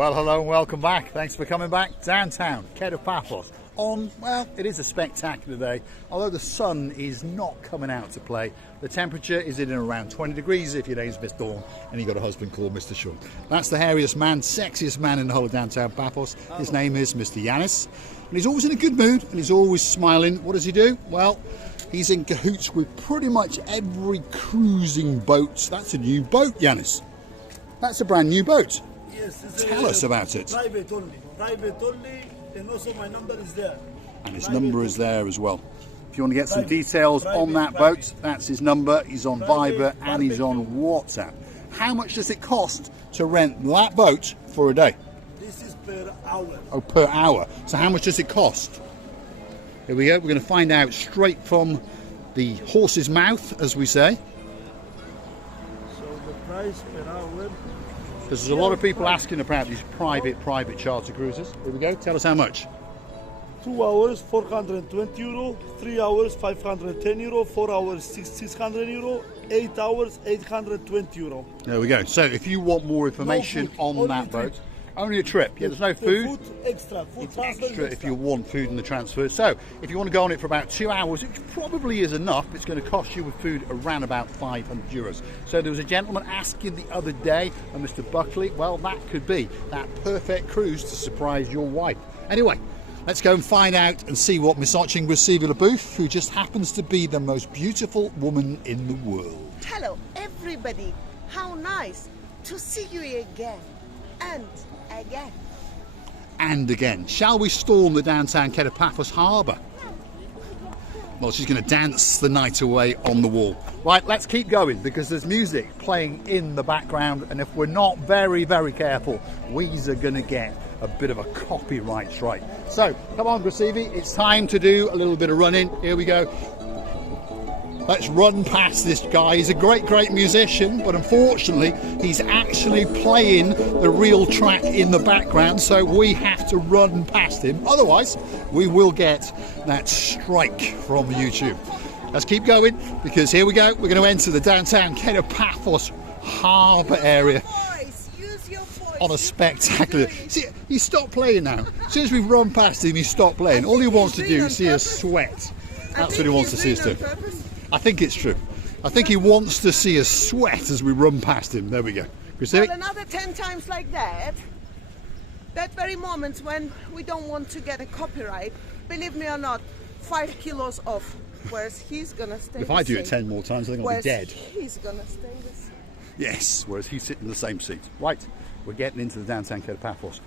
Well, hello and welcome back. Thanks for coming back. Downtown, Paphos. Well, it is a spectacular day. Although the sun is not coming out to play, the temperature is in and around 20 degrees if your name's Miss Dawn and you've got a husband called Mr. Sean. That's the hairiest man, sexiest man in the whole of downtown Paphos. His name is Mr. Yanis. And he's always in a good mood and he's always smiling. What does he do? Well, he's in cahoots with pretty much every cruising boat. That's a new boat, Yanis. That's a brand new boat. Yes, Tell us about it. Private only, and also my number is there. And his number is there as well. If you want to get some details on that boat, that's his number. He's on Viber and he's on WhatsApp. How much does it cost to rent that boat for a day? This is per hour. Oh, per hour. So how much does it cost? Here we go. We're going to find out straight from the horse's mouth, as we say. So the price per hour. Because there's a lot of people asking about these private charter cruises. Here we go. Tell us how much. 2 hours 420 euro, 3 hours 510 euro, 4 hours 600 euro, 8 hours 820 euro. There we go. So if you want more information on that boat, only a trip. Yeah, there's no food. Extra. Food It's transfer extra if you want food in the transfer. So if you want to go on it for about 2 hours, which probably is enough, it's going to cost you with food around about 500 euros. So there was a gentleman asking the other day, and Mr. Buckley, well, that could be that perfect cruise to surprise your wife. Anyway, let's go and find out and see what Miss Oching received at booth, who just happens to be the most beautiful woman in the world. Hello, everybody. How nice to see you again and again. And again, shall we storm the downtown Paphos Harbour? Well, she's going to dance the night away on the wall. Right, let's keep going because there's music playing in the background, and if we're not very, very careful, we's are going to get a bit of a copyright strike. So, come on, Gracievi, it's time to do a little bit of running. Here we go. Let's run past this guy. He's a great musician, but unfortunately, he's actually playing the real track in the background, so we have to run past him. Otherwise, we will get that strike from YouTube. Let's keep going, because here we go. We're going to enter the downtown Paphos Harbour area on a spectacular... See, he stopped playing now. As soon as we run past him, he stopped playing. All he wants to do is see us sweat. That's what he wants to see us do. I think it's true. I think he wants to see us sweat as we run past him. There we go. Well, another 10 times like that. That very moment when we don't want to get a copyright, believe me or not, 5 kilos off. Whereas he's gonna stay. If I do it 10 more times, I think I'll be dead. He's gonna stay the same. Yes, whereas he's sitting in the same seat. Right, we're getting into the downtown Paphos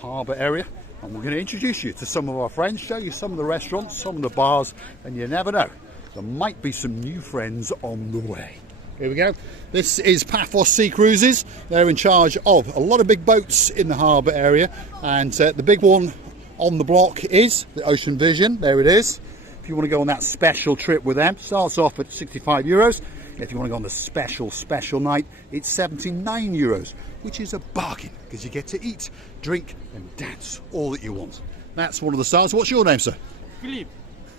Harbour area, and we're going to introduce you to some of our friends, show you some of the restaurants, some of the bars, and you never know. There might be some new friends on the way. Here we go. This is Paphos Sea Cruises. They're in charge of a lot of big boats in the harbour area. And the big one on the block is the Ocean Vision. There it is. If you want to go on that special trip with them, starts off at 65 euros. If you want to go on the special night, it's 79 euros, which is a bargain because you get to eat, drink and dance all that you want. That's one of the stars. What's your name, sir? Philippe.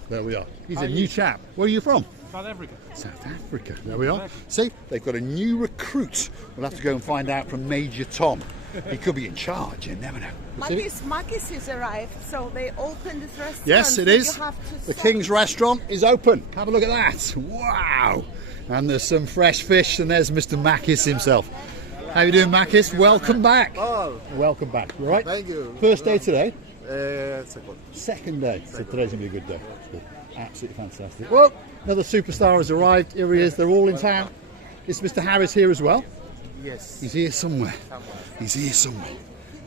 There we are. He's a new chap. Where are you from? South Africa. South Africa. There we are. See, they've got a new recruit. We'll have to go and find out from Major Tom. He could be in charge. You never know. Makis has arrived, so they opened this restaurant. Yes, it is. The stop. King's Restaurant is open. Have a look at that. Wow. And there's some fresh fish, and there's Mr. Makis himself. How you doing, Makis? Welcome back. Oh, Welcome back. You all right? thank you. First day today. Second. Second day. So today's going to be a good day. Good. Absolutely fantastic. Well, another superstar has arrived. Here he is. They're all in town. Is Mr. Harris here as well? Yes. He's here somewhere. He's here somewhere.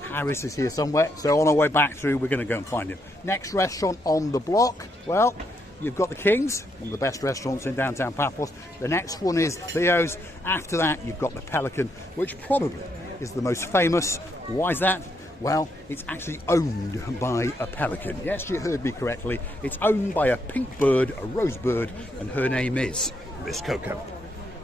Harris is here somewhere. So on our way back through, we're going to go and find him. Next restaurant on the block. Well, you've got the King's, one of the best restaurants in downtown Paphos. The next one is Theo's. After that, you've got the Pelican, which probably is the most famous. Why is that? Well, it's actually owned by a pelican. Yes, you heard me correctly. It's owned by a pink bird, a rose bird, and her name is Miss Coco.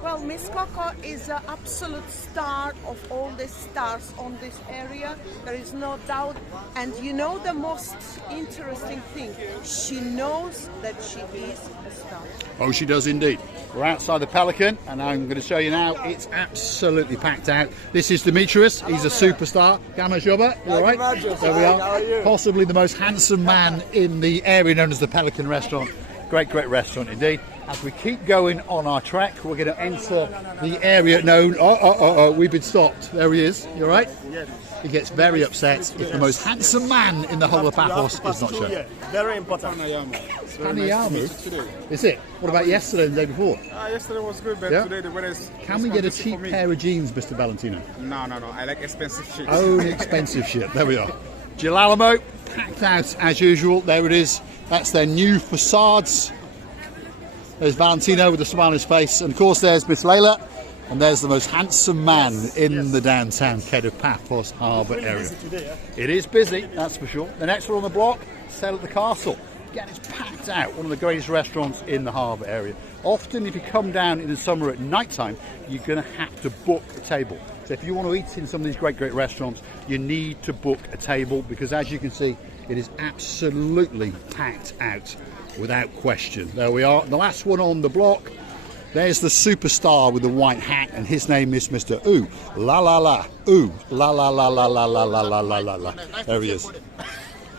Well, Miss Coco is an absolute star of all the stars on this area. There is no doubt. And you know the most interesting thing? She knows that she is a star. Oh, she does indeed. We're outside the Pelican, and I'm going to show you now. It's absolutely packed out. This is Demetrius. He's a superstar. Gamas Yoba, you all right? There we are. Possibly the most handsome man in the area known as the Pelican Restaurant. Great, great restaurant indeed. As we keep going on our trek, we're going to enter the area known... we've been stopped. There he is. You all right? Yes. He gets very upset if the most handsome man in the whole of Paphos is not shown. Yeah, very important. Panayamu. Is it? What about yesterday and the day before? Yesterday was good, but Yeah. today the weather is... Can we get a cheap pair of jeans, Mr. Valentino? No. I like expensive shit. Only expensive shit. There we are. Gilalamo, packed out as usual. There it is. That's their new facades. There's Valentino with a smile on his face. And of course there's Miss Layla. And there's the most handsome man in the downtown Paphos Harbour area. It is busy, that's for sure. The next one on the block, Sail at the Castle. Again, it's packed out. One of the greatest restaurants in the harbour area. Often, if you come down in the summer at night time, you're going to have to book a table. So if you want to eat in some of these great, great restaurants, you need to book a table because, as you can see, it is absolutely packed out without question. There we are. The last one on the block. There's the superstar with the white hat, and his name is Mr. Ooh La La La. Ooh La La La La La La La La La La La. There he is.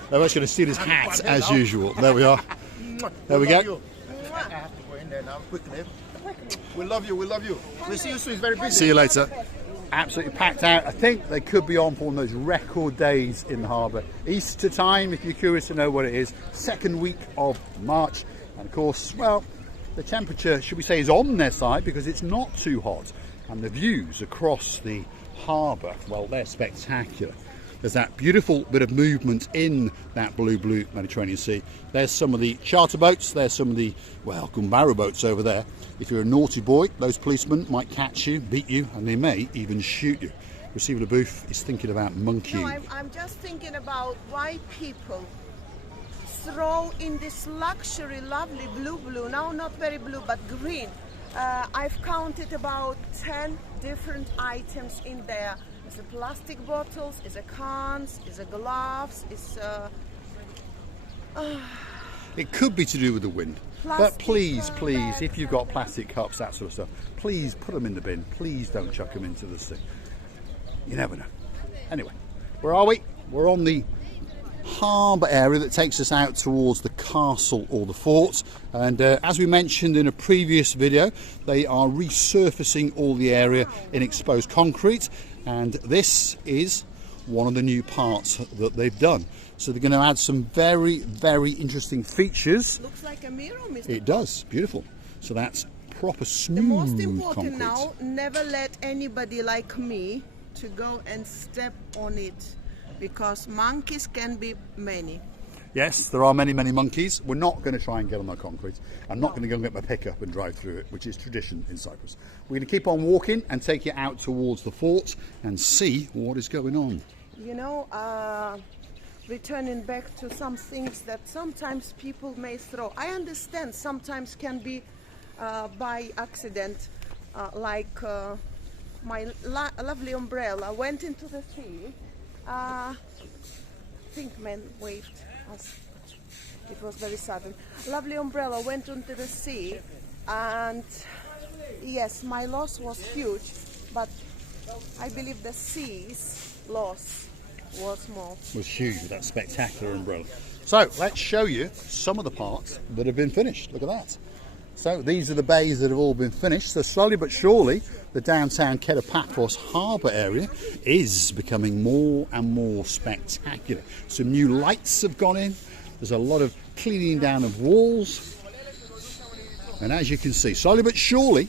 They're just going to steal his hat as usual. There we are. There we go. We love you. We love you. We see you soon. It's very busy. See you later. Absolutely packed out. I think they could be on for one of those record days in the harbour. Easter time, if you're curious to know what it is. Second week of March. And of course, well, the temperature, should we say, is on their side because it's not too hot. And the views across the harbour, well, they're spectacular. There's that beautiful bit of movement in that blue Mediterranean Sea. There's some of the charter boats. There's some of the, well, Gumbaro boats over there. If you're a naughty boy, those policemen might catch you, beat you, and they may even shoot you. Receiver Booth is thinking about monkeying. No, I'm just thinking about why people throw in this luxury, lovely blue, now not very blue, but green. I've counted about 10 different items in there. It's a plastic bottles, it's a cans, it's a gloves, it's It could be to do with the wind. But Plastic, please, bags, if you've got plastic cups, that sort of stuff, please put them in the bin. Please don't chuck them into the sea. You never know. Anyway, where are we? We're on the harbour area that takes us out towards the castle or the fort. And as we mentioned in a previous video, they are resurfacing all the area in exposed concrete. And this is one of the new parts that they've done. So they're going to add some very, very interesting features. looks like a mirror, Mr. It does, beautiful. So that's proper smooth The most important concrete. now, never let anybody like me to go and step on it, because monkeys can be many. Yes, there are many, many monkeys. We're not going to try and get on that concrete. I'm not going to go and get my pickup and drive through it, which is tradition in Cyprus. We're going to keep on walking and take you out towards the fort and see what is going on. You know, returning back to some things that sometimes people may throw. I understand sometimes can be by accident, like my lovely umbrella went into the sea. Pink man waved us. It was very sudden. Lovely umbrella went into the sea, and yes, my loss was huge, but I believe the sea's loss was more. Was huge with that spectacular umbrella. So let's show you some of the parts that have been finished. Look at that. So these are the bays that have all been finished. So slowly but surely, the downtown Paphos Harbour area is becoming more and more spectacular. Some new lights have gone in. There's a lot of cleaning down of walls. And as you can see, slowly but surely,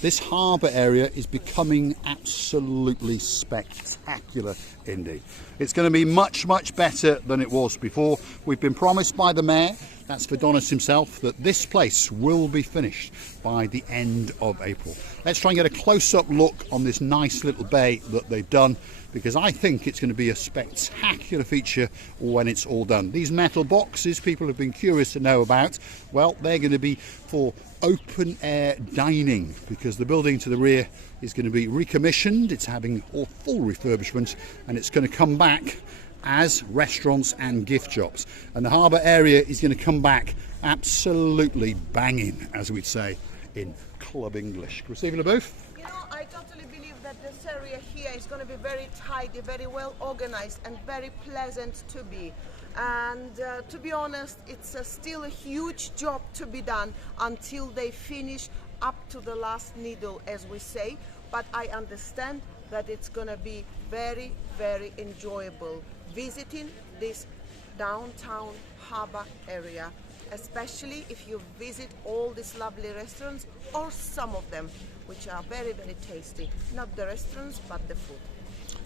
this harbour area is becoming absolutely spectacular indeed. It's going to be much, much better than it was before. We've been promised by the mayor that's Adonis himself, that this place will be finished by the end of April. Let's try and get a close-up look on this nice little bay that they've done, because I think it's going to be a spectacular feature when it's all done. These metal boxes people have been curious to know about. Well, they're going to be for open air dining, because the building to the rear is going to be recommissioned. It's having a full refurbishment, and it's going to come back as restaurants and gift shops, and the harbour area is going to come back absolutely banging, as we'd say in club English. Receiving a booth? You know, I totally believe that this area here is going to be very tidy, very well organized, and very pleasant to be. And to be honest, it's still a huge job to be done until they finish up to the last needle, as we say. But I understand that it's going to be very, very enjoyable visiting this downtown harbour area, especially if you visit all these lovely restaurants, or some of them, which are very, very tasty. Not the restaurants, but the food.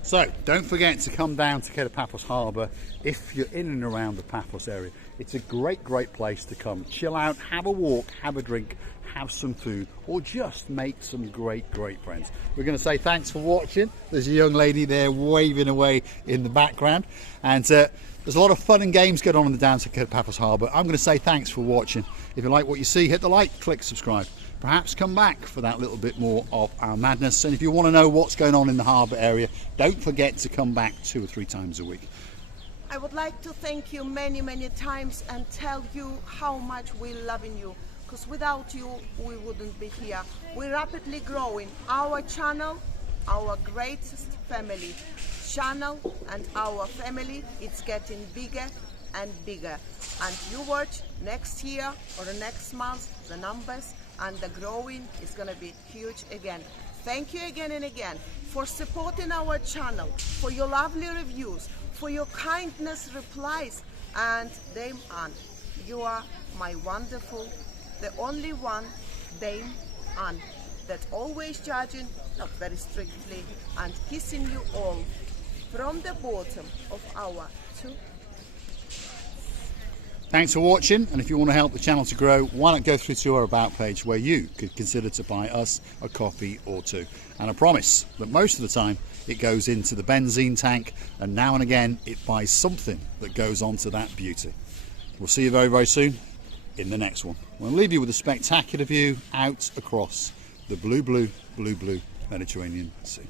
So don't forget to come down to Paphos Harbour if you're in and around the Paphos area. It's a great place to come, chill out, have a walk, have a drink, have some food, or just make some great friends. We're going to say thanks for watching. There's a young lady there waving away in the background, and there's a lot of fun and games going on in the down to Paphos Harbour. I'm going to say thanks for watching. If you like what you see, hit the like, click subscribe. Perhaps come back for that little bit more of our madness. And if you want to know what's going on in the harbour area, don't forget to come back 2 or 3 times a week. I would like to thank you many, many times and tell you how much we love you, because without you we wouldn't be here. We're rapidly growing. Our channel, our greatest family channel, and our family, it's getting bigger and bigger. And you watch next year or the next month, the numbers and the growing is going to be huge again. Thank you again and again for supporting our channel, for your lovely reviews, for your kindness replies, and Dame Anne, you are my wonderful, the only one, Dame Anne, that always judging, not very strictly, and kissing you all from the bottom of our 2. Thanks for watching, and if you want to help the channel to grow, why not go through to our About page, where you could consider to buy us a coffee or 2. And I promise that most of the time it goes into the benzene tank, and now and again it buys something that goes onto that beauty. We'll see you very soon in the next one. We'll leave you with a spectacular view out across the blue Mediterranean Sea.